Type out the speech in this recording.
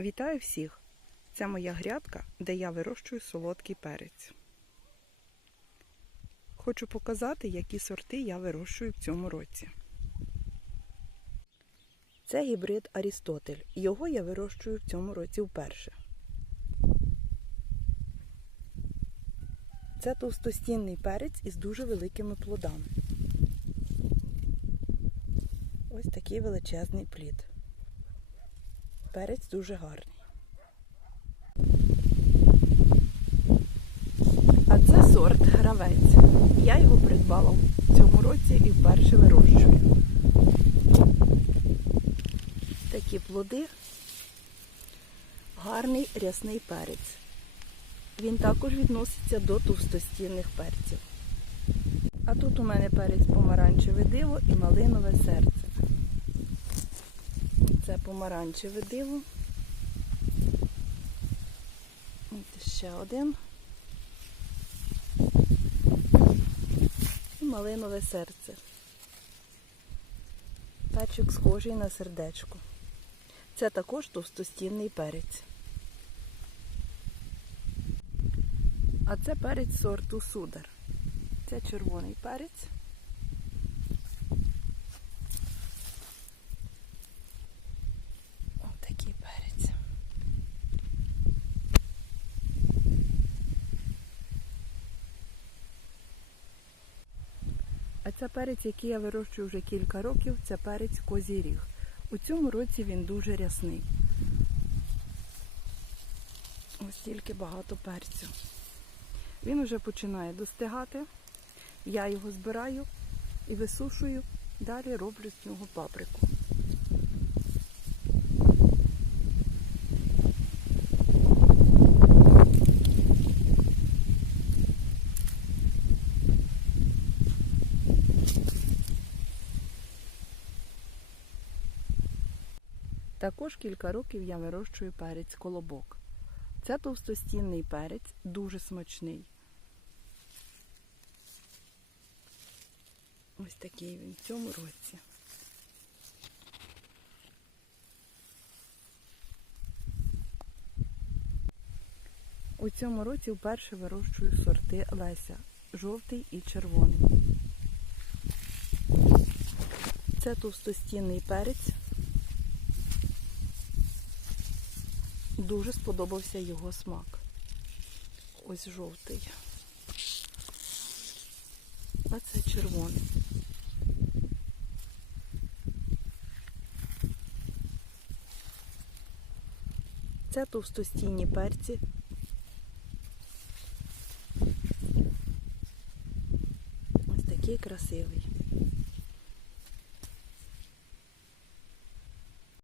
Вітаю всіх! Це моя грядка, де я вирощую солодкий перець. Хочу показати, які сорти я вирощую в цьому році. Це гібрид Арістотель. Його я вирощую в цьому році вперше. Це товстостінний перець із дуже великими плодами. Ось такий величезний плід. Перець дуже гарний. А це сорт гравець. Я його придбала в цьому році і вперше вирощую. Такі плоди. Гарний рясний перець. Він також відноситься до товстостінних перців. А тут у мене перець помаранчеве диво і малинове серце. Це помаранчеве диво. Ось ще один. І малинове серце. Перчик схожий на сердечко. Це також товстостінний перець. А це перець сорту судар. Це червоний перець. Ось такий перець. А це перець, який я вирощую вже кілька років, це перець козій ріг. У цьому році він дуже рясний. Ось тільки багато перцю. Він вже починає достигати. Я його збираю і висушую. Далі роблю з нього паприку. Також кілька років я вирощую перець колобок. Це товстостінний перець, дуже смачний. Ось такий він в цьому році. У цьому році вперше вирощую сорти Леся жовтий і червоний. Це товстостінний перець. Дуже сподобався його смак. Ось жовтий. А це червоний. Це товстостінні перці. Ось такий красивий.